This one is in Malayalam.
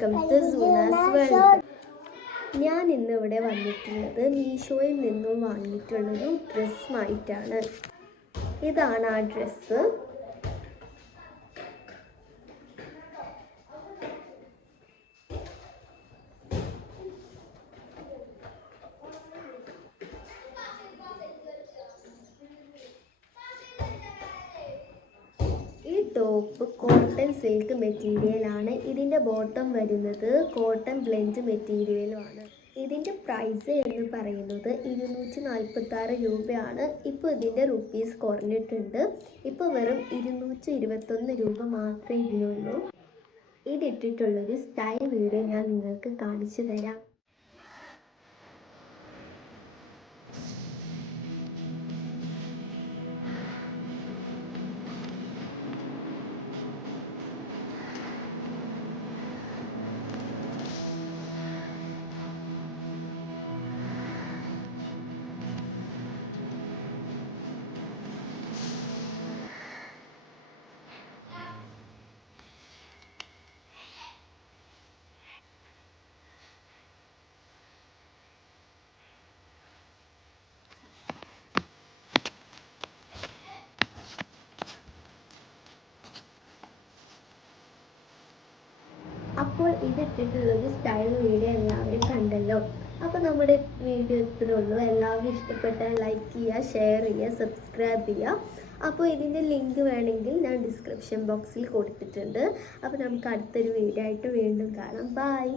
Welcome to സൂനാസ് world. ഞാൻ ഇന്നിവിടെ വന്നിട്ടുള്ളത് മീഷോയിൽ നിന്നും വാങ്ങിയിട്ടുള്ളൊരു ഡ്രസ്സുമായിട്ടാണ്. ഇതാണ് ആ ഡ്രസ്സ്. ഈ ടോപ്പ് കോട്ടൺ സിൽക്ക് മെറ്റീരിയലാണ്. ഇതിൻ്റെ ബോട്ടം വരുന്നത് കോട്ടൺ ബ്ലെൻഡ് മെറ്റീരിയലുമാണ്. ഇതിൻ്റെ പ്രൈസ് എന്ന് പറയുന്നത് 246 രൂപയാണ്. ഇപ്പോൾ ഇതിൻ്റെ റുപ്പീസ് കുറഞ്ഞിട്ടുണ്ട്. ഇപ്പോൾ വെറും 221 രൂപ മാത്രമേ ഇതിനുള്ളൂ. ഇതിട്ടിട്ടുള്ളൊരു സ്റ്റൈൽ വീഡിയോ ഞാൻ നിങ്ങൾക്ക് കാണിച്ചു തരാം. അപ്പോൾ ഇതിട്ടിട്ടുള്ളൊരു സ്റ്റൈൽ വീഡിയോ എല്ലാവരും കണ്ടല്ലോ. അപ്പോൾ നമ്മുടെ വീഡിയോ ഇത്രയുള്ളൂ. എല്ലാവരും ഇഷ്ടപ്പെട്ടാൽ ലൈക്ക് ചെയ്യുക, ഷെയർ ചെയ്യുക, സബ്സ്ക്രൈബ് ചെയ്യുക. അപ്പോൾ ഇതിൻ്റെ ലിങ്ക് വേണമെങ്കിൽ ഞാൻ ഡിസ്ക്രിപ്ഷൻ ബോക്സിൽ കൊടുത്തിട്ടുണ്ട്. അപ്പോൾ നമുക്ക് അടുത്തൊരു വീഡിയോ ആയിട്ട് വീണ്ടും കാണാം. ബൈ.